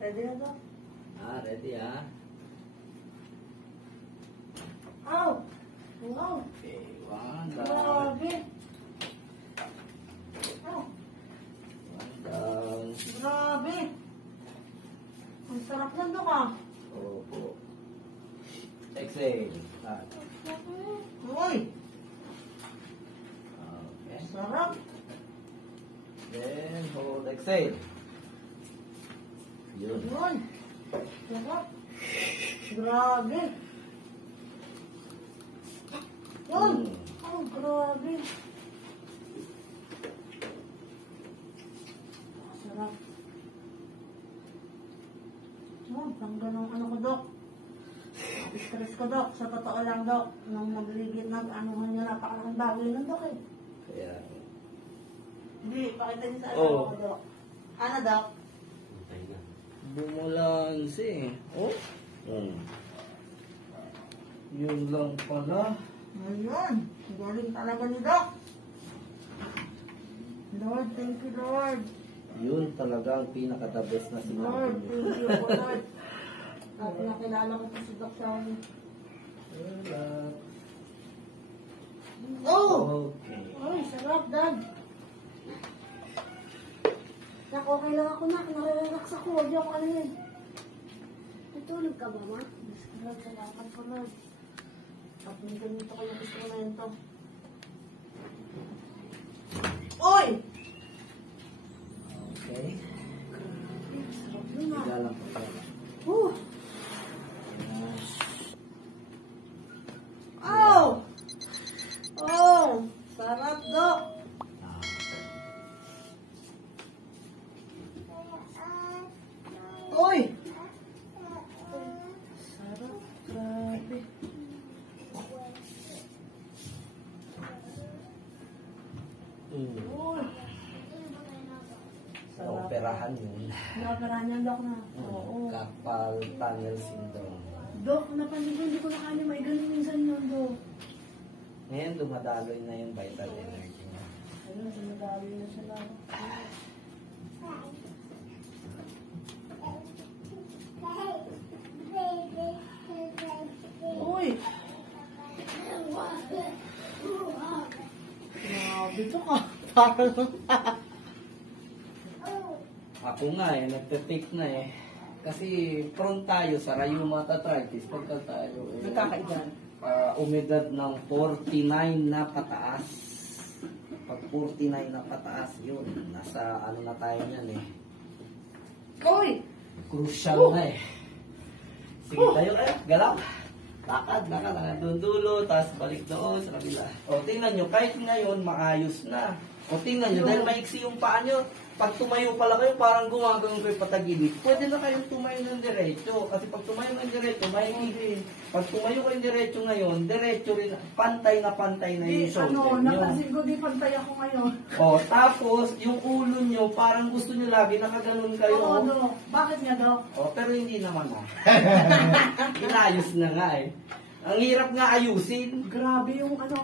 Ready na to? Ready Ow! Wow! Okay, one down. Grabe! Ow! One down. Grabe! Ang sarap na Dok Opo. Exhale. Uy! Okay. Sarap! Then hold, exhale. Yun. Yun! Sarap! Grabe! Yun! Oh, grabe! Sarap! Yun, tanggal ng ano ko, Dok. Stress ko, Dok. Sa totoo lang, Dok. Nung magligid ng anuhan niya, napakalaking bagay nun, Dok eh. Kaya, Hindi, pakita niyo sa Oo. ano ko, Dok. Ano, Dok? bumulansi. Oh? Yun lang pala. Ayun. Galing talaga ni Dok. Lord, thank you, Lord. Yun talaga ang pinaka-the best na sinabi Lord, niyo. thank you, Lord. At nakilala ko po si Dok Shawnee. Oh! Okay. Ay, sarap, Dad. Nak, okay lang ako, Nak. Nare-relax ako. Huwag yung ano yun. Natulog ka ba, Ma? Lord, salamat po, Lord. At ganito ko yung instrumento. Uy! Okay. Sarap yun, ah. Higa lang po tayo. Oh! Oh! Oh! Sarap, Dok! Uy! Sarap, grabe. Uy! Operahan yun. Nakaparahan niya, Dok, na. Oo. Carpal tunnel syndrome. Dok, napansin ko, hindi ko na kanya may ganun minsan yun, Dok. Ngayon, dumadaloy na yung vital energy niya. Ayun, sinadali na sila. Uy! Grabe to ka. Ako nga nagte-take na Kasi prone tayo sa rheumatoid arthritis pagka tayo Nagkakaedad. umedad ng 49 na pataas. Pag 49 na pataas, yun. Nasa ano na tayo niyan Uy! Crucial na Sige tayo galaw. Lakad, doon dulo, tapos balik doon sa kabila. O, tingnan nyo, kahit ngayon, maayos na. O, tingnan nyo, dahil maiksi yung paa nyo, pag tumayo pala kayo, parang gumagawin kayo patagilid. Pwede na kayong tumayo ng diretso. Kasi pag tumayo ng diretso, maikli. Pag tumayo kayong diretso ngayon, diretso rin, pantay na yung shoulder nyo. Napansin ko, di pantay ako ngayon. O, tapos, yung ulo nyo, parang gusto nyo lagi nakaganon kayo. Oo, Dok. Bakit nga, Dok? O, pero hindi naman Inayos na nga Ang hirap nga ayusin. Grabe yung ano.